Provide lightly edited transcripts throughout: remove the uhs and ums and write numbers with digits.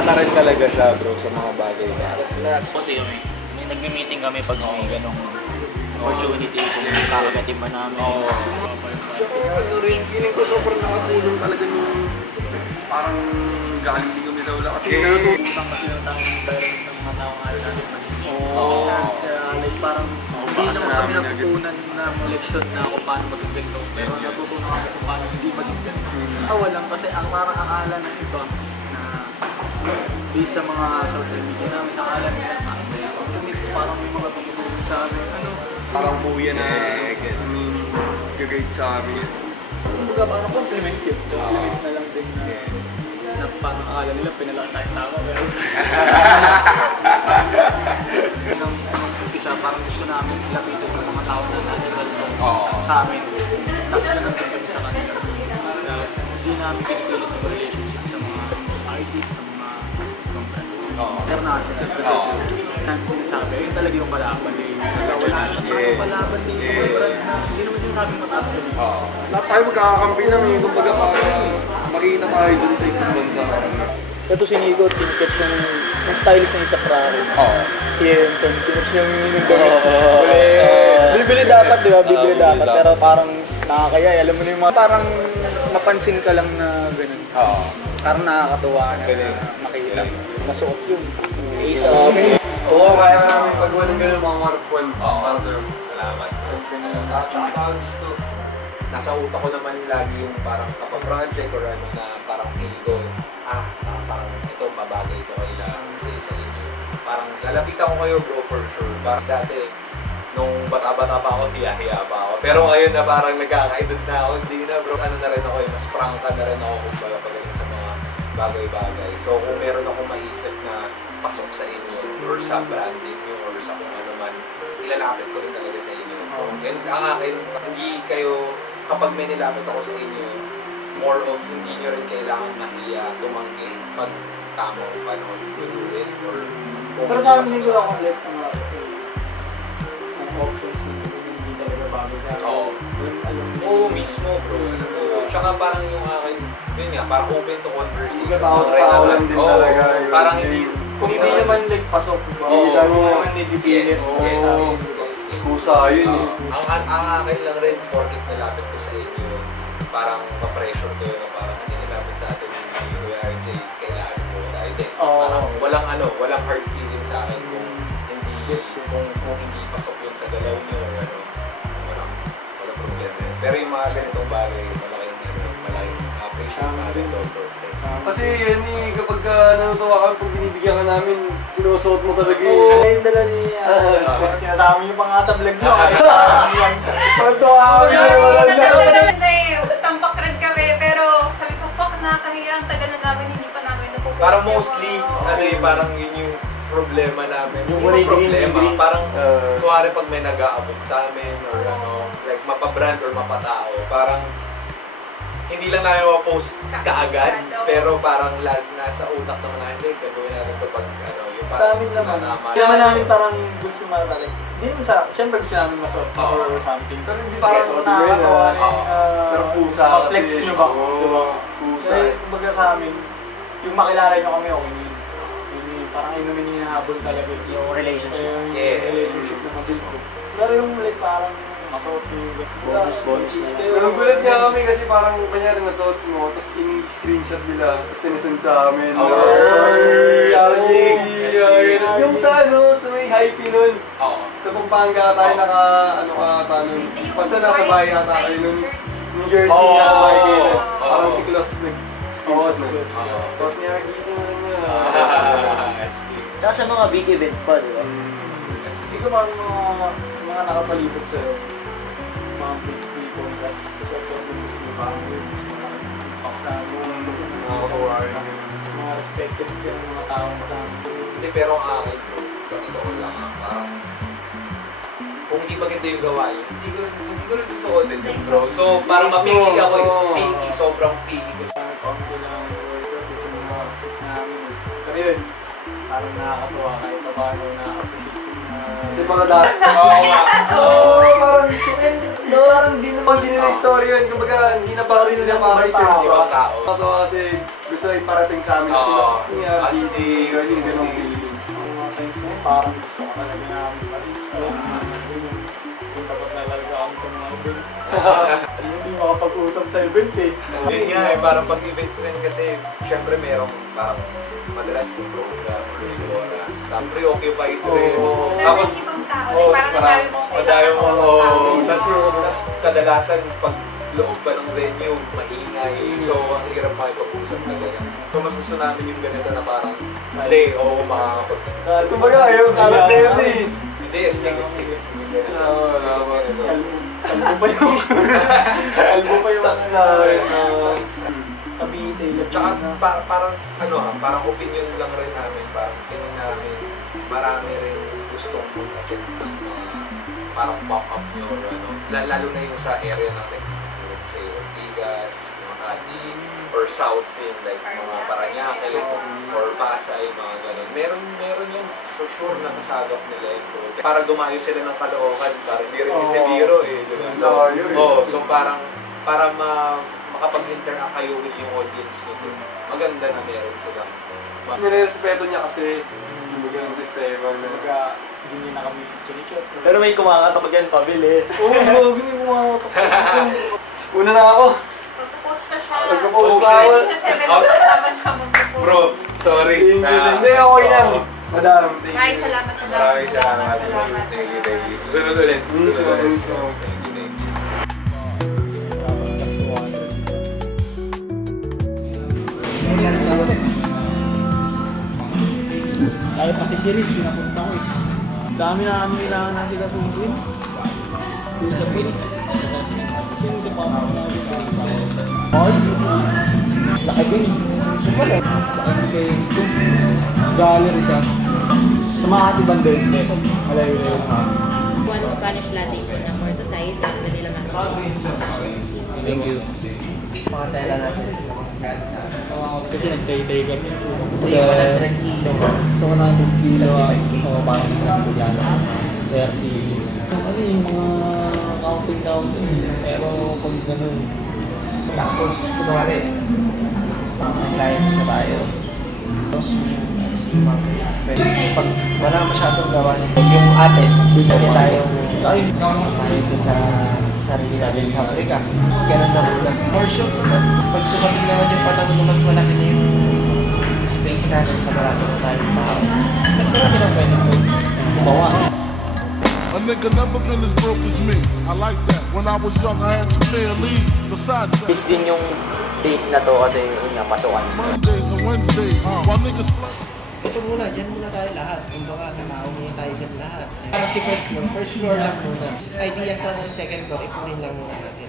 prangka rin talaga siya bro sa mga bagay na. Kasi may nagme-meeting kami pag may ganong opportunity kung kakagatin ba namin. Tsaka ano rin, feeling ko sobrang nakatulong talaga nung parang galing din kami sa wala. Kasi utang kasi ng taong environment ng mga taong ayaw natin magiging. Kaya like parang hindi naman kami natutunan na leksyon na kung paano maging ganito. Pero natutunan kami kung paano hindi maging ganito. Tawa lang kasi ang parang akala ng iba na based sa mga social media namin, akala nila may opportunities, parang may mga tutulong sa amin. parang buya na gagayad sa amin. Kumbaga parang compliment yun. Compliment na lang din na parang akala nila pinalaki tayong tama. Pero nung umpisa parang gusto namin lapitin ng mga tao na natural sa amin. Tapos nagagawin kami sa kanila. Hindi namin pinipilit ng relationship sa mga artists, sa mga company. International. Ang sinasabi, yun talaga yung palaban eh. Wala naman palaban din yung brand na hindi naman sinasabing mataas ka dito. Lahat tayo magkakakampi lang eh. Kumbaga para makita tayo dun sa ibang bansa. Ito si Nico, tinikets yung stylist na isa Ferrari. Si Enson, tinikets yung bibili dapat, di ba? Bibili dapat. Pero parang nakakaya. Alam mo na yung mga parang mapansin ka lang na gano'n. Parang nakakatuwa na makita. Masuot yun. Oo, kaya namin pag walang gano'n mga Mark 12. Sir, salamat. Tsaka dito, nasa utak ko naman lagi yung parang kapag project or ano na parang feel ko, parang ito, mabagay ito kailangan sa inyo. Parang lalapitan ko kayo bro for sure. Parang dati, nung bata-bata pa ako, hiya-hiya pa ako. Pero ngayon na parang nagkakaedad na ako, hindi na bro. Ano na rin ako, mas prangka na rin ako kung pagaling sa mga bagay-bagay. So kung meron ako maisip na pasok sa inyo, or sa branding nyo, or sa kung ano man, ilalapit ko rin talaga sa inyo. And ang akin, hindi kayo, kapag may nilapit ako sa inyo, more of hindi nyo rin kailangan mahiya, tumanggi, pag tamang panahon, do it, or pero sa amin ko lang complete ang options hindi talaga bago sa akin. Oo, mismo bro. Tsaka parang yung akin, yun nga, parang open to conversation. Tao lang din talaga. Parang hindi naman like pasok ba? Sabi mo naman nidipilit. Kusa yun eh. Ang akin lang rin, porkit nilapit ko sa inyo, parang ma-pressure ko yun na parang hindi nilapit sa atin yung RJ, kailangan mo dahil din. Parang walang hard feeling sa akin kung hindi pasok yun sa galaw nyo or ano. Walang problema yun. Pero yung mga ganitong bagay, malaking appreciate natin doon. Kasi yan eh, kapag natutuwa kami, pag binibigyan ka namin, sinusuot mo talaga eh. Oo, ayun dala niya. Sinasama niyo pa nga sa vlog niyo. Pagtuwa kami na wala na. Tampak rin kami, pero sabi ko, fuck, nakakahiya. Ang tagal na namin, hindi pa namin napupost. Parang mostly, parang yun yung problema namin. Hindi mo problema. Parang, kuwari pag may nag-aabot sa amin, or like mapabrand or mapatao, parang, hindi lang namin ma-post kaagad, pero parang nasa utak naman natin, gagawin natin ito pag yung parang sa amin naman. Hindi naman namin parang gusto matalik. Hindi naman siyempre gusto namin masot or something. Pero hindi parang nakakatawa pero pusa kasi. Ma-flex nyo ba? Diba? Pusa. Kasi kumbaga sa amin, yung makilala nyo kami, okay. Parang yun naman hinahabol talaga yung relationship. Yung relationship na mabuild ko. Pero yung like parang masot yung bonus na lang. Nagugulat nga kami kasi parang kanyari nasuot mo, tapos ini-screenshot nila, tapos sinesend sa amin. Yung sa sa may hype nun. Sa Pampanga tayo naka nun. Basta nasa bahay ata kayo nun. Yung jersey nasa bahay kayo. Parang si Klaus nag-screenshot nun. Tapos niya nakikita na niya. Tsaka sa mga big event pa, di ba? Hindi ko parang mga nakapalibot sa'yo. Mga big people, tapos social groups mo parang yun, mga paklamo, kasi mga respected yung mga tao kasama. Hindi, pero ang akin bro, sa totoo lang, parang kung hindi maganda yung gawain, hindi ko rin susuotin yun bro. So, parang mapili ako picky, sobrang picky ko. Konti lang yung workshop, gusto mo mga namin. Pero yun, parang nakakatuwa kahit pa paano na-appreciate. Kasi mga dati. Oo, parang No, hindi nila story yun. Kumbaga, hindi na pa rin nila maka-research. Ito kasi gusto iparating sa amin sila. Astig. Yung ganong feeling. Ang mga times na yun, parang gusto ko talaga namin pati. Kung takot na talaga kami sa mga event. Hindi makapag-usap sa event eh. Yun nga eh, parang pag-event rin kasi, syempre merong parang madalas kong program or oras. Tapos preoccupied rin. Tapos, tapos kadalasan pag loob pa ng venue, maingay. So, ang hirap makipag-usap talaga. So, mas gusto namin yung ganito na parang, hindi, oo, makakapag... Kumbaga, ayaw kalat na yun eh. Hindi, sige. Kalbo pa yung... Kalbo pa yung... Stocks na rin. Kabite. Tsaka parang opinion lang rin namin, parang tingin namin, marami rin gustong mag-attend ng mga parang pop-up nyo or ano, lalo na yung sa area ng let's say Ortigas, Makati, or South in like mga Parañaque, or Pasay, mga ganun. Meron yun for sure nasasagap nila yun. Parang dumayo sila ng Caloocan, parang hindi rin kasi biro eh. Diba? So parang para makapag-interact kayo with yung audience nyo. Maganda na meron sila. Nirespeto niya kasi yung sistema na Hindi na kami chinichot. Pero may kumakatok yan, pabili. Oo, hindi kumakatok. Una na ako. Magpo-post pa siya. Magpo-post pa ako. Naman siya magpo-post. Bro, sorry. Hindi, okay lang. Madam, thank you. Maraming salamat. Maraming salamat. Thank you. Susunod ulit. Thank you. Kahit pati series, pinapunta ko eh. Dami na kami kailangan na sila sungguin. Doon sa Bill. Sino sa papa namin? Paul? Laki din. Laki kay Stu. Gallery siya. Sa mga ati banders. Malayo-layo na. One Spanish latte po na Porto size at vanilla macchiato. Thank you. Mga tela natin. Kasi nagtay-tay kami. 100 kilo. So, 100 kilo. O, parang nagtay yan. 30. Ano yung mga counting. Pero pag ganun. Tapos, kunwari, clients na tayo. Tapos, pag wala masyadong gawa, yung atin, pwede tayong tayo dun sa sarili natin pabrika. Ganun na muna. For sure, pag tumating naman yung panahon na mas malaki na yung space natin, marami na tayong tao. Mas marami na pwede gumawa. A nigga never been as broke as me. I like that. When I was young, I had to pay a leads. Besides that, Miss din yung date na to kasi yun nga, pasukan. Mondays and Wednesdays, while niggas fly. Ito muna, dyan muna tayo lahat. Kung baka, nakauwi tayo dyan lahat. Para si first floor lang muna. Ideas na ng second floor, ipunin lang muna natin.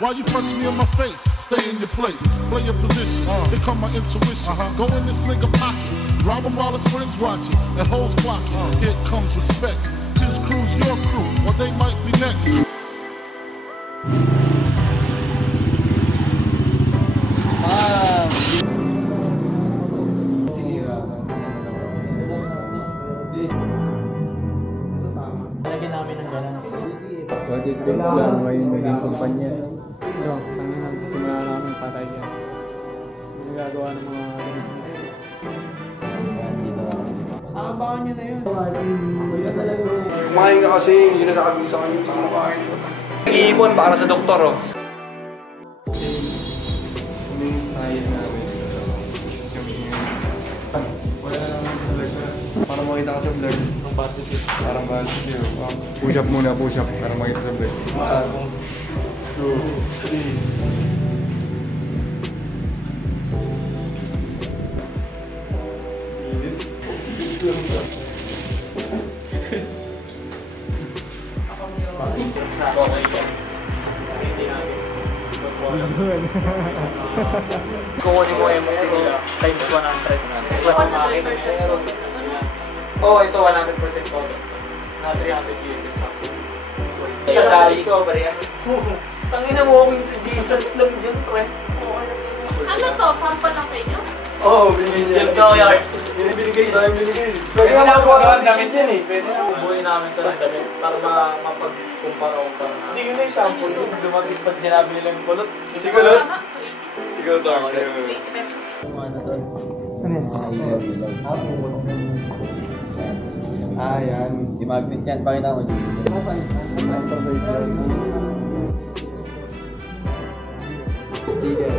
Why you punch me in my face? Stay in your place. Play your position. Here come my intuition. Go in this nigga pocket. Rob him while his friends watching. And hoes clocking. Here comes respect. His crew's your crew, or they might be next. Lagyan namin ng gano'n. Project Bank lang ngayon naging kumpanya. Ang nagsisimula namin patay yan. Nagagawa ng mga abangan nyo na yun. Kumain ka kasi, yung sinasabi ko sa kanya, hindi ka makain. Nag-iipon para sa doktor, oh. Kumingis na yun namin. Wala naman sa vlog. Para makita ka sa vlog. Ang batches. Parang balas yun. Push up muna, push up. Para makita sa vlog. 1, 2, 3. Kukunin mo yung MOT nila times 100. Oo, ito 100% todo. Na 300 users lang. Sa Discover yan. Tangina walking distance lang dyan, pre. Ano to? Sample lang sa inyo? Oo, binigyan niya. Yung go yard. Binibigay tayo, binigay. Pwede nga magawa ng damit yan eh. Pwede na bubuhay namin ito ng damit para mapagkumpara-kumpara na. Hindi yun na yung sample. Yung dumating pag sinabi nila yung kulot. Si Kulot? Ikaw daw, sa'yo. Ano doon? Ah, yan. Di magnet yan. Pakita ko dito. Sticker.